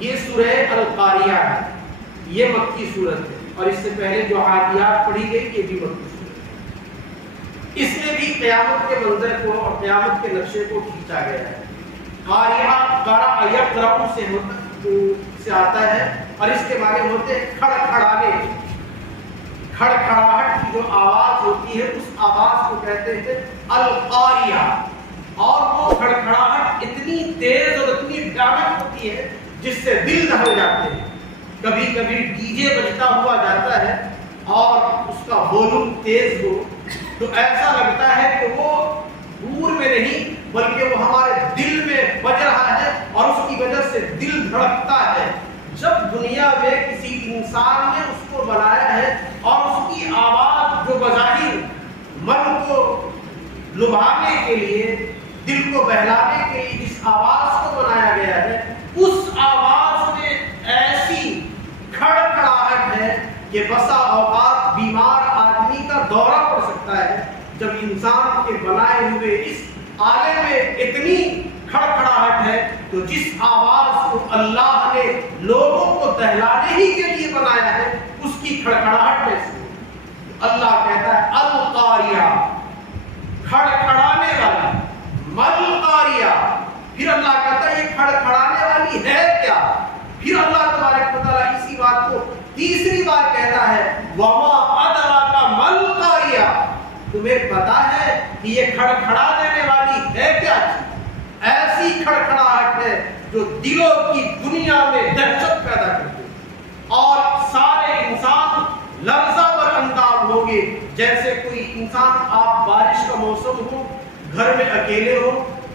یہ سورہ القاریہ ہے، یہ مکی صورت ہے، اور اس سے پہلے جو عادیات پڑھی گئی یہ بھی مکی صورت ہے۔ اس میں بھی قیامت کے منظر کو اور قیامت کے نقشے کو کھینچا گیا ہے۔ قاریہ قرأ یقرأ سے آتا ہے، اور اس کے معنی ہوتے ہیں کھڑکھڑانے، کھڑکھڑاہٹ کی جو آواز ہوتی ہے اس آواز کو کہتے ہیں القاریہ، اور وہ کھڑکھڑاہٹ اتنی تیز اور اتنی بھیانک ہوتی ہے جس سے دل دہل جاتے ہیں۔ کبھی کبھی ڈی جے بجتا ہوا جاتا ہے اور اس کا وولوم تیز ہو تو ایسا لگتا ہے کہ وہ دور میں نہیں بلکہ وہ ہمارے دل میں بج رہا ہے، اور اس کی وجہ سے دل دھڑکتا ہے۔ جب دنیا میں کسی انسان نے اس کو بنایا ہے اور اس کی آواز جو بظاہر من کو لبھانے کے لیے، دل کو بہلانے کے لیے جس آواز کو بنایا گیا ہے، اس آواز میں ایسی کھڑکھڑاہٹ ہے کہ بسا اوقات بیمار آدمی کا دورہ پڑ سکتا ہے۔ جب انسان کے بنائے ہوئے اس آلے میں اتنی کھڑکھڑاہٹ ہے تو جس آواز کو اللہ نے لوگوں کو دہلانے ہی کے لیے بنایا ہے اس کی کھڑکھڑاہٹ کیسے؟ اللہ کہتا ہے القاریہ، کھڑکھڑانے والی، مل قاریہ۔ پھر اللہ کہتا ہے یہ کھڑکھڑانے والی ہے کیا؟ پھر اللہ تبارک و تعالیٰ اسی بات کو تیسری بار کہتا ہے وما ادراک مل قاریہ، تمہیں پتا ہے کہ یہ کھڑکھڑا دینے والی ہے کیا چیز؟ ایسی کھڑکھڑاہٹ ہے جو دلوں کی دنیا میں دہشت پیدا کرتی ہے، اور سارے انسان لرزہ پر انداز ہوں گے۔ جیسے کوئی انسان، آپ بارش کا موسم ہو، گھر میں اکیلے ہو،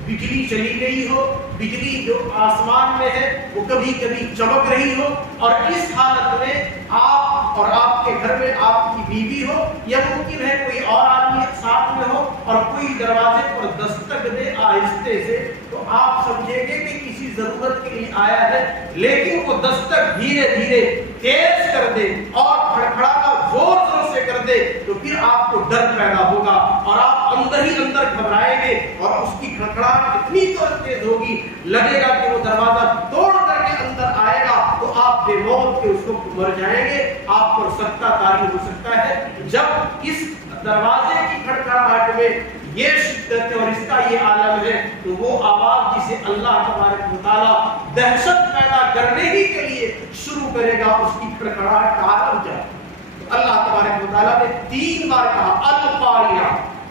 بجلی چلی گئی ہو، بجلی جو آسمان میں ہے وہ کبھی کبھی چمک رہی ہو، اور اس حالت میں آپ اور آپ کے گھر میں آپ کی بیوی ہو یا ممکن ہے کوئی اور آدمی ساتھ میں ہو اور کوئی دروازے پر دستک دے آہستے سے، تو آپ سمجھیں گے کہ کسی ضرورت کے لیے آیا ہے، لیکن وہ دستک دھیرے دھیرے تیز کر دے اور کھڑکھڑا کا زور زور سے کر دے تو پھر آپ کو ڈر پیدا ہوگا اور آپ اندر ہی اندر گھبرائیں گے، اور اس کی کھڑکھڑاہٹ اتنی تیز ہوگی لگے گا کہ وہ دروازہ توڑ کر کے اندر آئے گا تو آپ بے موت کے اس کو مر جائیں گے، آپ پر سکتہ طاری ہو سکتا ہے۔ جب اس دروازے کی کھڑکھڑاہٹ میں یہ شدت ہے اور اس کا یہ عالم ہے تو وہ آواز جسے اللہ تبارک و تعالیٰ دہشت پیدا کرنے ہی کے لیے شروع کرے گا، اس کی کھڑکھڑاہٹ کا عالم جائے۔ تو اللہ تبارک و تعالیٰ نے 3 بار کہا القاریہ،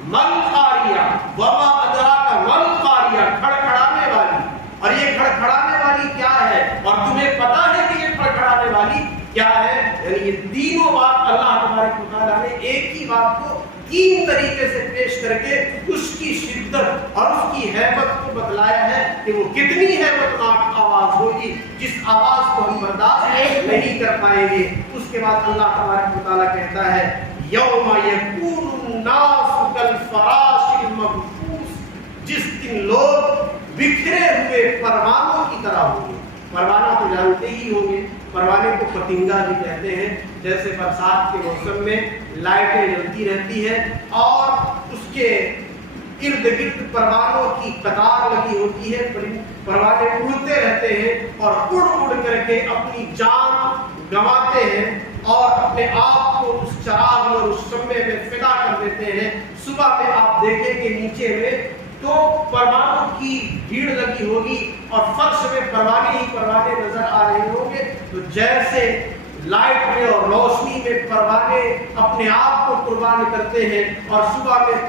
مل قاریہ، وما ادراک مل قاریہ، کھڑکھڑانے والی۔ اور یہ کھڑکھڑانے والی کیا ہے اور تمہیں پتا ہے کہ یہ کھڑکھڑانے والی کیا ہے؟ یعنی یہ تینوں بات اللہ تبارک و تعالیٰ نے ایک ہی بات کو 3 طریقے سے پیش کر کے اس کی شدت اور اس کی ہیبت کو بتلایا ہے کہ وہ کتنی ہیبت ناک آواز ہوگی جس آواز کو ہم برداشت نہیں کر پائیں گے۔ اس کے بعد اللہ تبارک و تعالیٰ کہتا ہے یوم یکون الناس کالفراش المبثوث، جس دن لوگ بکھرے ہوئے پروانوں کی طرح ہوں گے۔ پروانہ تو جانتے ہی ہوں گے، پروانے کو پتنگا بھی کہتے ہیں۔ جیسے برسات کے موسم میں لائٹیں جلتی رہتی ہے اور اس کے ارد گرد پروانوں کی قطار لگی ہوتی ہے، پروانے اڑتے رہتے ہیں اور اڑ اڑ کر کے اپنی جان گنواتے ہیں اور اپنے آپ کو اس چراغ اور اس شمع میں فدا کر دیتے ہیں۔ صبح میں آپ دیکھیں کہ نیچے میں تو پروانوں کی بھیڑ لگی ہوگی اور فرش میں پروانے ہی پروانے نظر آ رہے ہوں گے۔ تو جیسے لائٹ میں اور روشنی میں پروانے اپنے آپ کو قربان کرتے ہیں اور صبح میں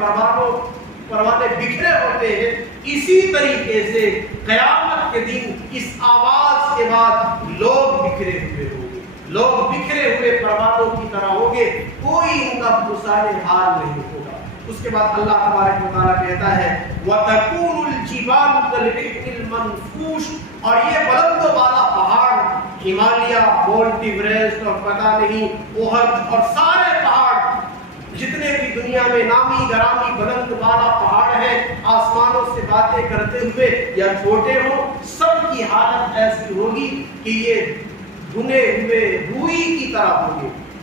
پروانے بکھرے ہوتے ہیں، اسی طریقے سے قیامت کے دن اس آواز کے بعد لوگ بکھرے ہوئے ہوں گے، لوگ بکھرے ہوئے پروانوں کی طرح ہوں گے، کوئی ان کا مثال حال نہیں ہوگا۔ اس کے بعد اللہ تبارک و تعالیٰ کہتا ہے وَتَكُونُ الْجِبَالُ كَالْعِهْنِ الْمَنْفُوشِ، اور یہ بلند و بالا پہاڑ، ہمالیہ، مونٹ ایوریسٹ اور پتہ نہیں احد اور سارے پہاڑ جتنے بھی دنیا میں نامی گرامی بلند بالا پہاڑ ہیں، آسمانوں سے باتیں کرتے ہوئے یا چھوٹے ہوں، سب کی حالت ایسی ہوگی کہ یہ بھنے ہوئے روئی کی طرح ہوں گے،